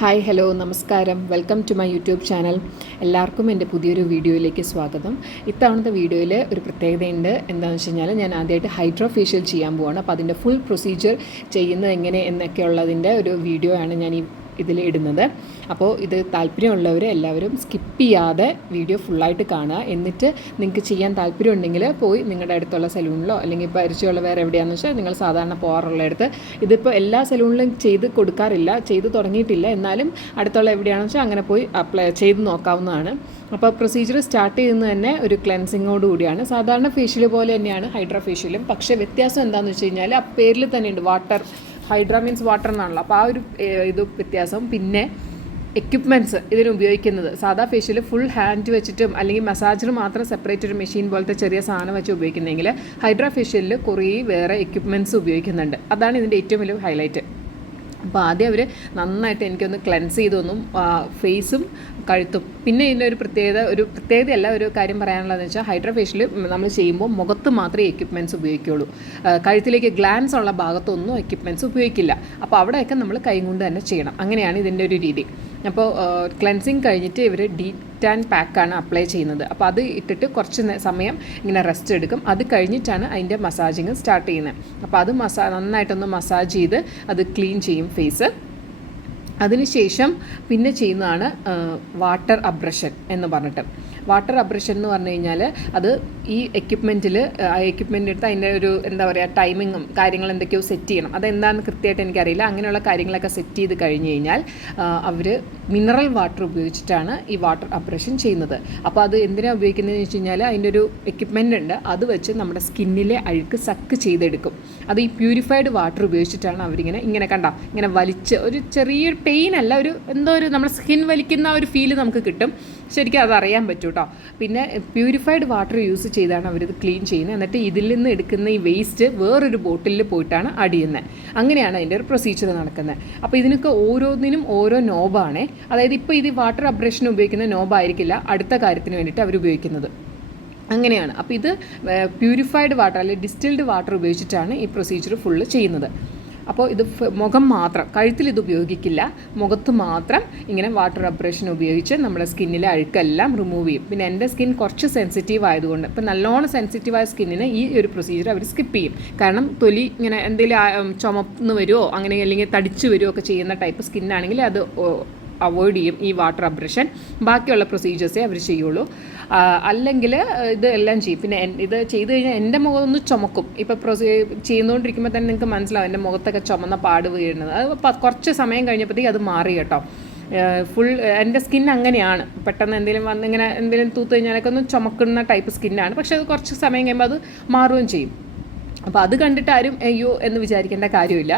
Hi hello നമസ്കാരം. Welcome to my YouTube channel. എല്ലാവർക്കും എന്റെ പുതിയൊരു വീഡിയോയിലേക്ക് സ്വാഗതം. ഇത്തവണത്തെ വീഡിയോയിൽ ഒരു പ്രത്യേകതയുണ്ട്. എന്താണെന്ന് വെച്ച് കഴിഞ്ഞാൽ ഞാൻ ആദ്യമായിട്ട് ഹൈഡ്രോ ഫേഷ്യൽ ചെയ്യാൻ പോവാണ്. അപ്പോൾ അതിന്റെ ഫുൾ പ്രൊസീജിയർ ചെയ്യുന്നത് എങ്ങനെ എന്നൊക്കെ ഉള്ളതിന്റെ ഒരു വീഡിയോ ആണ് ഞാൻ ഈ ഇതിൽ ഇടുന്നത്. അപ്പോൾ ഇത് താല്പര്യമുള്ളവർ എല്ലാവരും സ്കിപ്പ് ചെയ്യാതെ വീഡിയോ ഫുള്ളായിട്ട് കാണുക. എന്നിട്ട് നിങ്ങൾക്ക് ചെയ്യാൻ താല്പര്യമുണ്ടെങ്കിൽ പോയി നിങ്ങളുടെ അടുത്തുള്ള സലൂണിലോ അല്ലെങ്കിൽ പരിചയമുള്ള വേറെ എവിടെയാണെന്ന് വെച്ചാൽ നിങ്ങൾ സാധാരണ പോകാറുള്ളിടത്ത്. ഇതിപ്പോൾ എല്ലാ സലൂണിലും ചെയ്ത് കൊടുക്കാറില്ല. ചെയ്ത് തുടങ്ങിയിട്ടില്ല. എന്നാലും അടുത്തുള്ള എവിടെയാണെന്ന് വെച്ചാൽ അങ്ങനെ പോയി അപ്ലൈ ചെയ്ത് നോക്കാവുന്നതാണ്. അപ്പോൾ പ്രൊസീജിയർ സ്റ്റാർട്ട് ചെയ്യുന്നത് തന്നെ ഒരു ക്ലെൻസിങ്ങോട് കൂടിയാണ്. സാധാരണ ഫേഷ്യൽ പോലെ തന്നെയാണ് ഹൈഡ്രാ ഫേഷ്യലും പക്ഷേ വ്യത്യാസം എന്താണെന്ന് വെച്ച് കഴിഞ്ഞാൽ ആ പേരിൽ തന്നെയുണ്ട് വാട്ടർ ഹൈഡ്ര മീൻസ് വാട്ടർ എന്നാണല്ലോ. അപ്പോൾ ആ ഒരു ഇത് വ്യത്യാസം. പിന്നെ എക്യുപ്മെന്റ്സ് ഇതിന് ഉപയോഗിക്കുന്നത്. സാധാ ഫേഷ്യൽ ഫുൾ ഹാൻഡ് വെച്ചിട്ടും അല്ലെങ്കിൽ മസാജർ മാത്രം സെപ്പറേറ്റ് ഒരു മെഷീൻ പോലത്തെ ചെറിയ സാധനം വെച്ച് ഉപയോഗിക്കുന്നെങ്കിൽ ഹൈഡ്ര ഫേഷ്യലിൽ കുറേ വേറെ എക്യുപ്മെന്റ്സ് ഉപയോഗിക്കുന്നുണ്ട്. അതാണ് ഇതിന്റെ ഏറ്റവും വലിയ ഹൈലൈറ്റ് അപ്പോൾ ആദ്യം അവർ നന്നായിട്ട് എനിക്കൊന്ന് ക്ലെൻസ് ചെയ്തൊന്നും ഫേസും കഴുത്തും. പിന്നെ ഇതിന്റെ ഒരു പ്രത്യേകത ഒരു പ്രത്യേകതയല്ല ഒരു കാര്യം പറയാനുള്ളതെന്ന് വെച്ചാൽ ഹൈഡ്രോഫേഷ്യൽ നമ്മൾ ചെയ്യുമ്പോൾ മുഖത്ത് മാത്രമേ എക്യുപ്മെന്റ്സ് ഉപയോഗിക്കുകയുള്ളൂ കഴുത്തിലേക്ക് ഗ്ലാൻസ് ഉള്ള ഭാഗത്തൊന്നും എക്യുപ്മെന്റ്സ് ഉപയോഗിക്കില്ല. അപ്പോൾ അവിടെയൊക്കെ നമ്മൾ കൈകൊണ്ട് തന്നെ ചെയ്യണം. അങ്ങനെയാണ് ഇതിന്റെ ഒരു രീതി. അപ്പോൾ ക്ലെൻസിങ് കഴിഞ്ഞിട്ട് ഇവർ ഡീ ടാൻ പാക്കാണ് അപ്ലൈ ചെയ്യുന്നത്. അപ്പോൾ അത് ഇട്ടിട്ട് കുറച്ച് സമയം ഇങ്ങനെ റെസ്റ്റ് എടുക്കും. അത് കഴിഞ്ഞിട്ടാണ് അതിന്റെ മസാജിങ് സ്റ്റാർട്ട് ചെയ്യുന്നത്. അപ്പോൾ അത് മസാ നന്നായിട്ടൊന്ന് മസാജ് ചെയ്ത് അത് ക്ലീൻ ചെയ്യും ഫേസ് അതിനുശേഷം പിന്നെ ചെയ്യുന്നതാണ് വാട്ടർ അബ്രഷൻ എന്ന് പറഞ്ഞിട്ട്. വാട്ടർ അബ്രഷൻ എന്ന് പറഞ്ഞു കഴിഞ്ഞാൽ അത് ഈ എക്യുപ്മെന്റിൽ ആ എക്യുപ്മെന്റ് എടുത്ത് അതിന്റെ ഒരു എന്താ പറയുക ടൈമിങ്ങും കാര്യങ്ങൾ എന്തൊക്കെയോ സെറ്റ് ചെയ്യണം. അതെന്താണെന്ന് കൃത്യമായിട്ട് എനിക്കറിയില്ല. അങ്ങനെയുള്ള കാര്യങ്ങളൊക്കെ സെറ്റ് ചെയ്ത് കഴിഞ്ഞ് കഴിഞ്ഞാൽ അവർ മിനറൽ വാട്ടർ ഉപയോഗിച്ചിട്ടാണ് ഈ വാട്ടർ ഓപ്പറേഷൻ ചെയ്യുന്നത്. അപ്പോൾ അത് എന്തിനാണ് ഉപയോഗിക്കുന്നതെന്ന് വെച്ച് കഴിഞ്ഞാൽ അതിന്റെ ഒരു എക്യുപ്മെന്റ് ഉണ്ട്. അത് വെച്ച് നമ്മുടെ സ്കിന്നിലെ അഴുക്ക് സക്ക് ചെയ്തെടുക്കും. അത് ഈ പ്യൂരിഫൈഡ് വാട്ടർ ഉപയോഗിച്ചിട്ടാണ് അവരിങ്ങനെ ഇങ്ങനെ കണ്ട ഇങ്ങനെ വലിച്ച് ഒരു ചെറിയൊരു പെയിൻ അല്ല ഒരു എന്തോ ഒരു നമ്മുടെ സ്കിൻ വലിക്കുന്ന ഒരു ഫീൽ നമുക്ക് കിട്ടും. ശരിക്കും അത് അറിയാൻ പറ്റും കേട്ടോ പിന്നെ പ്യൂരിഫൈഡ് വാട്ടർ യൂസ് ചെയ്താണ് അവരിത് ക്ലീൻ ചെയ്യുന്നത്. എന്നിട്ട് ഇതിൽ നിന്ന് എടുക്കുന്ന ഈ വേസ്റ്റ് വേറൊരു ബോട്ടിലിൽ പോയിട്ടാണ് അടിയുന്നത് അങ്ങനെയാണ് അതിന്റെ ഒരു പ്രൊസീജിയർ നടക്കുന്നത് അപ്പോൾ ഇതിനൊക്കെ ഓരോന്നിനും ഓരോ നോബാണ് അതായത് ഇപ്പോൾ ഇത് വാട്ടർ അബ്രേഷൻ ഉപയോഗിക്കുന്ന നോബായിരിക്കില്ല അടുത്ത കാര്യത്തിന് വേണ്ടിയിട്ട് അവർ ഉപയോഗിക്കുന്നത്. അങ്ങനെയാണ്. അപ്പോൾ ഇത് പ്യൂരിഫൈഡ് വാട്ടർ അല്ലെങ്കിൽ ഡിസ്റ്റിൽഡ് വാട്ടർ ഉപയോഗിച്ചിട്ടാണ് ഈ പ്രൊസീജിയർ ഫുള്ള് ചെയ്യുന്നത്. അപ്പോൾ ഇത് മുഖം മാത്രം കഴുത്തിൽ ഇത് ഉപയോഗിക്കില്ല. മുഖത്ത് മാത്രം ഇങ്ങനെ വാട്ടർ അബ്രേഷൻ ഉപയോഗിച്ച് നമ്മുടെ സ്കിന്നിലെ അഴുക്കെല്ലാം റിമൂവ് ചെയ്യും. പിന്നെ എന്റെ സ്കിൻ കുറച്ച് സെൻസിറ്റീവ് ആയതുകൊണ്ട് ഇപ്പം നല്ലോണം സെൻസിറ്റീവായ സ്കിന്നിന് ഈ ഒരു പ്രൊസീജിയർ അവർ സ്കിപ്പ് ചെയ്യും. കാരണം തൊലി ഇങ്ങനെ എന്തെങ്കിലും ചുമന്ന് വരുമോ അങ്ങനെ അല്ലെങ്കിൽ തടിച്ച് വരുമോ ഒക്കെ ചെയ്യുന്ന ടൈപ്പ് സ്കിന്നാണെങ്കിൽ അത് അവോയ്ഡ് ചെയ്യും ഈ വാട്ടർ അബ്രഷൻ ബാക്കിയുള്ള പ്രൊസീജിയേഴ്സേ അവർ ചെയ്യുള്ളൂ. അല്ലെങ്കിൽ ഇത് എല്ലാം ചെയ്യും. പിന്നെ ഇത് ചെയ്തു കഴിഞ്ഞാൽ എന്റെ മുഖം ഒന്ന് ചുമക്കും. ഇപ്പോൾ പ്രൊസീ ചെയ്യുന്നുകൊണ്ടിരിക്കുമ്പോൾ തന്നെ നിങ്ങൾക്ക് മനസ്സിലാവും എന്റെ മുഖത്തൊക്കെ ചുമന്ന പാട് വീഴുന്നത്. അത് കുറച്ച് സമയം കഴിഞ്ഞപ്പോഴത്തേക്ക് അത് മാറി കേട്ടോ. ഫുൾ എന്റെ സ്കിൻ അങ്ങനെയാണ്. പെട്ടെന്ന് എന്തെങ്കിലും വന്ന് ഇങ്ങനെ എന്തെങ്കിലും തൂത്ത് കഴിഞ്ഞാലൊക്കെ ഒന്ന് ചുമക്കുന്ന ടൈപ്പ് സ്കിന്നാണ് പക്ഷേ അത് കുറച്ച് സമയം കഴിയുമ്പോൾ അത് മാറുകയും ചെയ്യും. അപ്പോൾ അത് കണ്ടിട്ട് ആരും അയ്യോ എന്ന് വിചാരിക്കേണ്ട കാര്യമില്ല.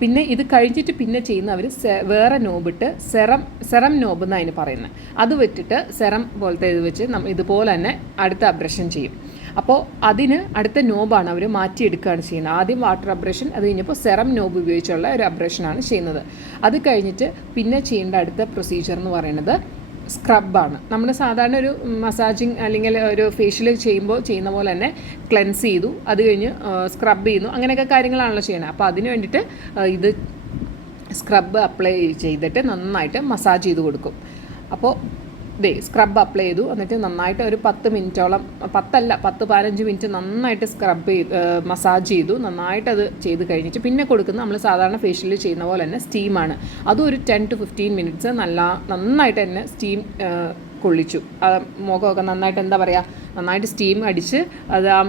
പിന്നെ ഇത് കഴിഞ്ഞിട്ട് പിന്നെ ചെയ്യുന്ന അവർ വേറെ നോബിട്ട് സെറം സെറം നോബ് എന്നാണ് അതിന് പറയുന്നത് അത് വെച്ചിട്ട് സെറം പോലത്തെ ഇത് വെച്ച് നമ്മൾ ഇതുപോലെ തന്നെ അടുത്ത അബ്രഷൻ ചെയ്യും. അപ്പോൾ അതിന് അടുത്ത നോബാണ് അവർ മാറ്റിയെടുക്കുകയാണ് ചെയ്യുന്നത്. ആദ്യം വാട്ടർ അബ്രഷൻ അത് കഴിഞ്ഞപ്പോൾ സെറം നോബ് ഉപയോഗിച്ചുള്ള ഒരു അബ്രഷനാണ് ചെയ്യുന്നത്. അത് കഴിഞ്ഞിട്ട് പിന്നെ ചെയ്യേണ്ട അടുത്ത പ്രൊസീജിയർ എന്ന് പറയുന്നത് സ്ക്രബാണ്. നമ്മൾ സാധാരണ ഒരു മസാജിങ് അല്ലെങ്കിൽ ഒരു ഫേഷ്യൽ ചെയ്യുമ്പോൾ ചെയ്യുന്ന പോലെ തന്നെ ക്ലെൻസ് ചെയ്തു അത് കഴിഞ്ഞ് സ്ക്രബ് ചെയ്യുന്നു. അങ്ങനെയൊക്കെ കാര്യങ്ങളാണല്ലോ ചെയ്യണത് അപ്പോൾ അതിന് വേണ്ടിയിട്ട് ഇത് സ്ക്രബ് അപ്ലൈ ചെയ്തിട്ട് നന്നായിട്ട് മസാജ് ചെയ്ത് കൊടുക്കും. അപ്പോൾ ദേ സ്ക്രബ് അപ്ലൈ ചെയ്തു. എന്നിട്ട് നന്നായിട്ട് ഒരു പത്ത് മിനിറ്റോളം പത്തല്ല പത്ത് പതിനഞ്ച് മിനിറ്റ് നന്നായിട്ട് സ്ക്രബ് ചെയ്ത് മസാജ് ചെയ്തു. നന്നായിട്ട് അത് ചെയ്ത് കഴിഞ്ഞിട്ട് പിന്നെ കൊടുക്കുന്നത് നമ്മൾ സാധാരണ ഫേഷ്യൽ ചെയ്യുന്ന പോലെ തന്നെ സ്റ്റീമാണ് അതും ഒരു ടെൻ ടു ഫിഫ്റ്റീൻ മിനിറ്റ്സ് നല്ല നന്നായിട്ട് തന്നെ സ്റ്റീം കൊള്ളിച്ചു. മുഖമൊക്കെ നന്നായിട്ട് എന്താ പറയുക നന്നായിട്ട് സ്റ്റീം അടിച്ച് അത് ആ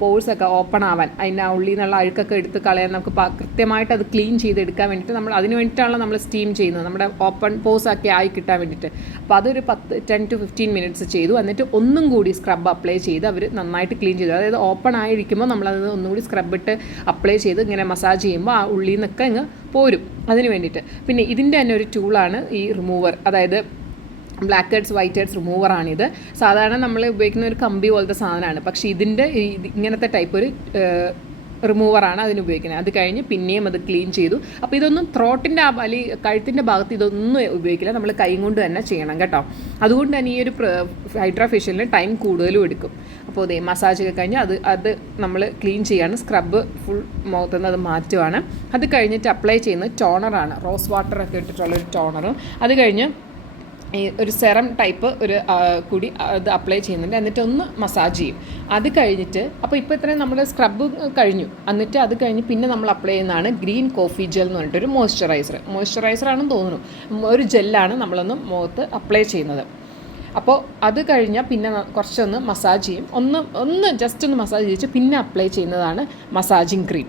പോഴ്സൊക്കെ ഓപ്പൺ ആവാൻ അതിന്റെ ആ ഉള്ളിൽ നിന്നുള്ള അഴുക്കൊക്കെ എടുത്ത് കളയാൻ നമുക്ക് കൃത്യമായിട്ട് അത് ക്ലീൻ ചെയ്തെടുക്കാൻ വേണ്ടിയിട്ട് നമ്മൾ അതിന് വേണ്ടിയിട്ടാണല്ലോ നമ്മൾ സ്റ്റീം ചെയ്യുന്നത്. നമ്മുടെ ഓപ്പൺ പോഴ്സ് ഒക്കെ ആയി കിട്ടാൻ വേണ്ടിയിട്ട്. അപ്പോൾ അതൊരു പത്ത് ടെൻ ടു ഫിഫ്റ്റീൻ മിനിറ്റ്സ് ചെയ്തു. എന്നിട്ട് ഒന്നും കൂടി സ്ക്രബ് അപ്ലൈ ചെയ്ത് അവർ നന്നായിട്ട് ക്ലീൻ ചെയ്തു. അതായത് ഓപ്പൺ ആയിരിക്കുമ്പോൾ നമ്മളത് ഒന്നും കൂടി സ്ക്രബ് ഇട്ട് അപ്ലൈ ചെയ്ത് ഇങ്ങനെ മസാജ് ചെയ്യുമ്പോൾ ആ ഉള്ളിൽ നിന്നൊക്കെ അങ്ങ് പോരും. അതിന് വേണ്ടിയിട്ട്. പിന്നെ ഇതിന്റെ തന്നെ ഒരു ടൂളാണ് ഈ റിമൂവർ അതായത് ബ്ലാക്ക് ഹെഡ്സ് വൈറ്റ് ഹെഡ്സ് റിമൂവറാണിത് സാധാരണ നമ്മൾ ഉപയോഗിക്കുന്ന ഒരു കമ്പി പോലത്തെ സാധനമാണ്. പക്ഷെ ഇതിന്റെ ഇങ്ങനത്തെ ടൈപ്പ് ഒരു റിമൂവറാണ് അതിന് ഉപയോഗിക്കുന്നത്. അത് കഴിഞ്ഞ് പിന്നെയും അത് ക്ലീൻ ചെയ്തു. അപ്പോൾ ഇതൊന്നും ത്രോട്ടിന്റെ അല്ലെങ്കിൽ കഴുത്തിന്റെ ഭാഗത്ത് ഇതൊന്നും ഉപയോഗിക്കില്ല. നമ്മൾ കൈ കൊണ്ട് തന്നെ ചെയ്യണം കേട്ടോ. അതുകൊണ്ട് തന്നെ ഈ ഒരു ഹൈഡ്രാ ഫേഷ്യലിന് ടൈം കൂടുതലും എടുക്കും. അപ്പോൾ അതേ മസാജ് ഒക്കെ കഴിഞ്ഞ് അത് അത് നമ്മൾ ക്ലീൻ ചെയ്യാണ്. സ്ക്രബ് ഫുൾ മുഖത്തു നിന്ന് അത് മാറ്റുവാണ്. അത് കഴിഞ്ഞിട്ട് അപ്ലൈ ചെയ്യുന്നത് ടോണറാണ് റോസ് വാട്ടറൊക്കെ ഇട്ടിട്ടുള്ളൊരു ടോണറും അത് കഴിഞ്ഞ് ഈ ഒരു സെറം ടൈപ്പ് ഒരു കൂടി അത് അപ്ലൈ ചെയ്യുന്നുണ്ട്. എന്നിട്ട് ഒന്ന് മസാജ് ചെയ്യും. അത് കഴിഞ്ഞിട്ട് അപ്പോൾ ഇപ്പോൾ ഇത്രയും നമ്മൾ സ്ക്രബ് കഴിഞ്ഞു. എന്നിട്ട് അത് കഴിഞ്ഞ് പിന്നെ നമ്മൾ അപ്ലൈ ചെയ്യുന്നതാണ് ഗ്രീൻ കോഫി ജെൽ എന്ന് പറഞ്ഞിട്ടൊരു മോയ്സ്ചറൈസർ മോയ്സ്ചറൈസർ ആണെന്ന് തോന്നുന്നു. ഒരു ജെല്ലാണ് നമ്മളൊന്ന് മുഖത്ത് അപ്ലൈ ചെയ്യുന്നത്. അപ്പോൾ അത് കഴിഞ്ഞാൽ പിന്നെ കുറച്ചൊന്ന് മസാജ് ചെയ്യും. ഒന്ന് ഒന്ന് ജസ്റ്റ് ഒന്ന് മസാജ് ചെയ്തിട്ട് പിന്നെ അപ്ലൈ ചെയ്യുന്നതാണ് മസാജിങ് ക്രീം.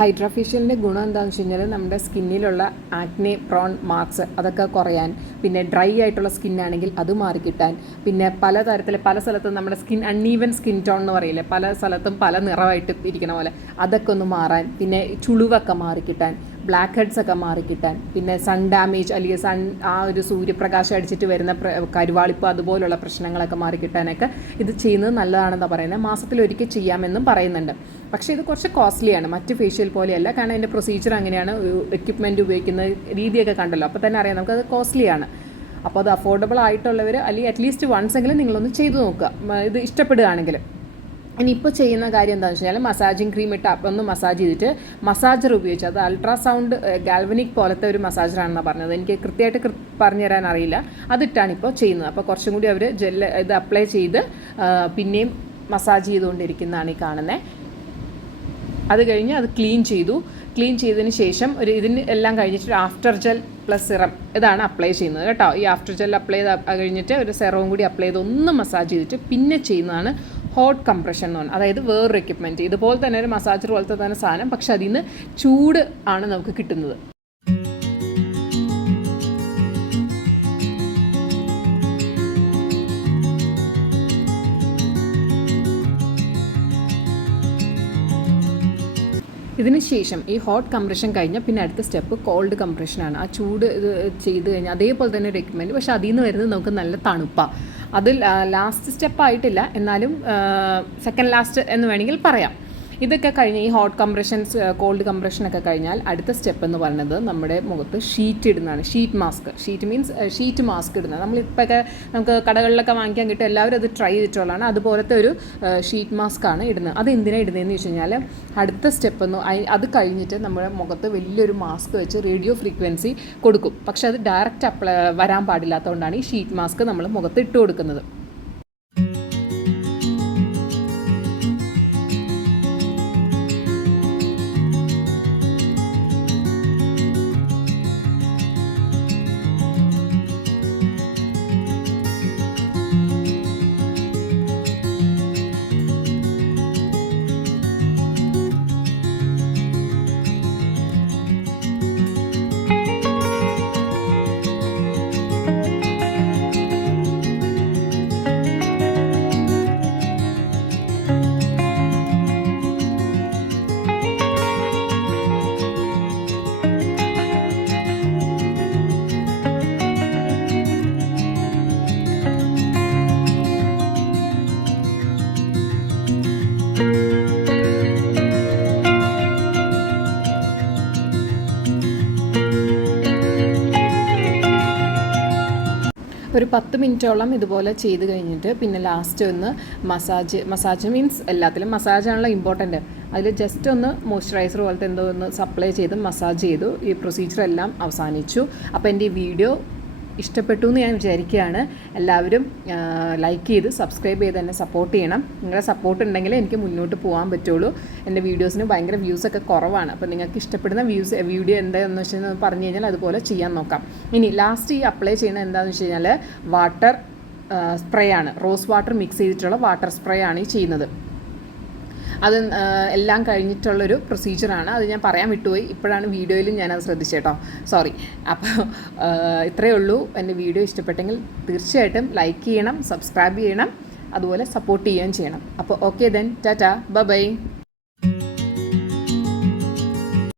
ഹൈഡ്രാഫേഷ്യലിന്റെ ഗുണം എന്താണെന്ന് വെച്ച് കഴിഞ്ഞാൽ നമ്മുടെ സ്കിന്നിലുള്ള ആക്നെ പ്രോൺ മാർക്സ് അതൊക്കെ കുറയാൻ പിന്നെ ഡ്രൈ ആയിട്ടുള്ള സ്കിന്നാണെങ്കിൽ അത് മാറിക്കിട്ടാൻ പിന്നെ പല തരത്തിൽ പല സ്ഥലത്തും നമ്മുടെ സ്കിൻ അൺഈവൻ സ്കിൻ ടോൺ എന്ന് പറയില്ലേ പല സ്ഥലത്തും പല നിറമായിട്ട് ഇരിക്കണ പോലെ അതൊക്കെ ഒന്ന് മാറാൻ പിന്നെ ചുളിവൊക്കെ മാറിക്കിട്ടാൻ ബ്ലാക്ക് ഹെഡ്സ് ഒക്കെ മാറിക്കിട്ടാൻ. പിന്നെ സൺ ഡാമേജ് അല്ലെങ്കിൽ സൺ ആ ഒരു സൂര്യപ്രകാശം അടിച്ചിട്ട് വരുന്ന കരുവാളിപ്പ് അതുപോലുള്ള പ്രശ്നങ്ങളൊക്കെ മാറിക്കിട്ടാനൊക്കെ ഇത് ചെയ്യുന്നത് നല്ലതാണെന്നാണ് പറയുന്നത്. മാസത്തിൽ ഒരിക്കൽ ചെയ്യാമെന്നും പറയുന്നുണ്ട്. പക്ഷേ ഇത് കുറച്ച് കോസ്റ്റ്ലിയാണ് മറ്റ് ഫേഷ്യൽ പോലെയല്ല. കാരണം അതിന്റെ പ്രൊസീജിയർ അങ്ങനെയാണ്. എക്യുപ്മെന്റ് ഉപയോഗിക്കുന്ന രീതിയൊക്കെ കണ്ടല്ലോ. അപ്പോൾ തന്നെ അറിയാം നമുക്കത് കോസ്റ്റ്ലിയാണ് അപ്പോൾ അത് അഫോർഡബിൾ ആയിട്ടുള്ളവർ അല്ലെങ്കിൽ അറ്റ്ലീസ്റ്റ് വൺസ് എങ്കിലും നിങ്ങളൊന്ന് ചെയ്തു നോക്കുക. ഇത് ഇഷ്ടപ്പെടുകയാണെങ്കിൽ ഇനിയിപ്പോൾ ചെയ്യുന്ന കാര്യം എന്താണെന്ന് വെച്ച് കഴിഞ്ഞാൽ മസാജിങ് ക്രീം ഇട്ട് ഒന്ന് മസാജ് ചെയ്തിട്ട് മസാജർ ഉപയോഗിച്ച് അത് അൾട്രാസൗണ്ട് ഗാൽവനിക് പോലത്തെ ഒരു മസാജറാണെന്നാണ് പറഞ്ഞത്. എനിക്ക് കൃത്യമായിട്ട് പറഞ്ഞു തരാൻ അറിയില്ല. അതിട്ടാണ് ഇപ്പോൾ ചെയ്യുന്നത്. അപ്പോൾ കുറച്ചും കൂടി അവർ ജെല്ല് ഇത് അപ്ലൈ ചെയ്ത് പിന്നെയും മസാജ് ചെയ്തുകൊണ്ടിരിക്കുന്നതാണ് ഈ കാണുന്നത് അത് കഴിഞ്ഞ് അത് ക്ലീൻ ചെയ്തു. ക്ലീൻ ചെയ്തതിന് ശേഷം ഒരു ഇതിന് എല്ലാം കഴിഞ്ഞിട്ട് ആഫ്റ്റർ ജെൽ പ്ലസ് സിറം ഇതാണ് അപ്ലൈ ചെയ്യുന്നത് കേട്ടോ. ഈ ആഫ്റ്റർ ജെൽ അപ്ലൈ ചെയ്ത് കഴിഞ്ഞിട്ട് ഒരു സെറവും കൂടി അപ്ലൈ ചെയ്ത് ഒന്ന് മസാജ് ചെയ്തിട്ട് പിന്നെ ചെയ്യുന്നതാണ് ഹോട്ട് കംപ്രഷൻ എന്ന് പറഞ്ഞാൽ അതായത് വേറൊരു എക്യുപ്മെന്റ് ഇതുപോലെ തന്നെ ഒരു മസാജർ പോലത്തെ തന്നെ സാധനം പക്ഷെ അതിൽ നിന്ന് ചൂട് ആണ് നമുക്ക് കിട്ടുന്നത്. ഇതിനുശേഷം ഈ ഹോട്ട് കംപ്രഷൻ കഴിഞ്ഞാൽ പിന്നെ അടുത്ത സ്റ്റെപ്പ് കോൾഡ് കംപ്രഷനാണ് ആ ചൂട് ഇത് ചെയ്ത് കഴിഞ്ഞാൽ അതേപോലെ തന്നെ ഒരു എക്യുപ്മെന്റ് പക്ഷേ അതിൽ നിന്ന് വരുന്നത് നമുക്ക് നല്ല തണുപ്പാണ് അത് ലാസ്റ്റ് സ്റ്റെപ്പായിട്ടില്ല എന്നാലും സെക്കൻഡ് ലാസ്റ്റ് എന്ന് വേണമെങ്കിൽ പറയാം. ഇതൊക്കെ കഴിഞ്ഞ് ഈ ഹോട്ട് കംപ്രഷൻസ് കോൾഡ് കംപ്രഷനൊക്കെ കഴിഞ്ഞാൽ അടുത്ത സ്റ്റെപ്പ് എന്ന് പറയുന്നത് നമ്മുടെ മുഖത്ത് ഷീറ്റ് ഇടുന്നതാണ്. Sheet mask sheet means sheet mask ഇടുന്നത്. നമ്മളിപ്പോഴൊക്കെ നമുക്ക് കടകളിലൊക്കെ വാങ്ങിക്കാൻ കിട്ടും. എല്ലാവരും അത് ട്രൈ ചെയ്തിട്ടുള്ളതാണ്. അതുപോലത്തെ ഒരു ഷീറ്റ് മാസ്ക് ആണ് ഇടുന്നത്. അത് എന്തിനാണ് ഇടുന്നതെന്ന് വെച്ച് കഴിഞ്ഞാൽ അടുത്ത സ്റ്റെപ്പ് എന്ന് അത് കഴിഞ്ഞിട്ട് നമ്മുടെ മുഖത്ത് വലിയൊരു മാസ്ക് വെച്ച് റേഡിയോ ഫ്രീക്വൻസി കൊടുക്കും. പക്ഷെ അത് ഡയറക്റ്റ് അപ്ലൈ വരാൻ പാടില്ലാത്തതുകൊണ്ടാണ് ഈ ഷീറ്റ് മാസ്ക് നമ്മൾ മുഖത്ത് ഇട്ട് കൊടുക്കുന്നത്. പത്ത് മിനിറ്റോളം ഇതുപോലെ ചെയ്ത് കഴിഞ്ഞിട്ട് പിന്നെ ലാസ്റ്റ് ഒന്ന് മസാജ് മസാജ് മീൻസ് എല്ലാത്തിലും മസാജാണല്ലോ ഇമ്പോർട്ടന്റ് അതിൽ ജസ്റ്റ് ഒന്ന് മോയ്സ്ചറൈസർ പോലത്തെ എന്തോ ഒന്ന് സപ്ലൈ ചെയ്ത് മസാജ് ചെയ്തു. ഈ പ്രൊസീജിയർ എല്ലാം അവസാനിച്ചു. അപ്പോൾ എന്റെ ഈ വീഡിയോ ഇഷ്ടപ്പെട്ടു എന്ന് ഞാൻ വിചാരിക്കുകയാണ്. എല്ലാവരും ലൈക്ക് ചെയ്ത് സബ്സ്ക്രൈബ് ചെയ്ത് എന്നെ സപ്പോർട്ട് ചെയ്യണം. നിങ്ങളുടെ സപ്പോർട്ട് ഉണ്ടെങ്കിൽ എനിക്ക് മുന്നോട്ട് പോകാൻ പറ്റുള്ളൂ. എന്റെ വീഡിയോസിന് ഭയങ്കര വ്യൂസ് ഒക്കെ കുറവാണ്. അപ്പോൾ നിങ്ങൾക്ക് ഇഷ്ടപ്പെടുന്ന വ്യൂസ് വീഡിയോ എന്താണെന്ന് വെച്ചാൽ പറഞ്ഞു കഴിഞ്ഞാൽ അതുപോലെ ചെയ്യാൻ നോക്കാം. ഇനി ലാസ്റ്റ് ഈ അപ്ലൈ ചെയ്യുന്നത് എന്താണെന്ന് വെച്ച് കഴിഞ്ഞാൽ വാട്ടർ സ്പ്രേ ആണ്. റോസ് വാട്ടർ മിക്സ് ചെയ്തിട്ടുള്ള വാട്ടർ സ്പ്രേ ആണ് ഈ ചെയ്യുന്നത്. അത് എല്ലാം കഴിഞ്ഞിട്ടുള്ളൊരു പ്രൊസീജിയറാണ്. അത് ഞാൻ പറയാൻ വിട്ടുപോയി. ഇപ്പോഴാണ് വീഡിയോയിൽ അത് ശ്രദ്ധിച്ചേട്ടോ. സോറി. അപ്പോൾ ഇത്രയേ ഉള്ളൂ. എന്റെ വീഡിയോ ഇഷ്ടപ്പെട്ടെങ്കിൽ തീർച്ചയായിട്ടും ലൈക്ക് ചെയ്യണം സബ്സ്ക്രൈബ് ചെയ്യണം അതുപോലെ സപ്പോർട്ട് ചെയ്യുകയും ചെയ്യണം. അപ്പോൾ ഓക്കെ ദെൻ. ടാറ്റ. ബൈ.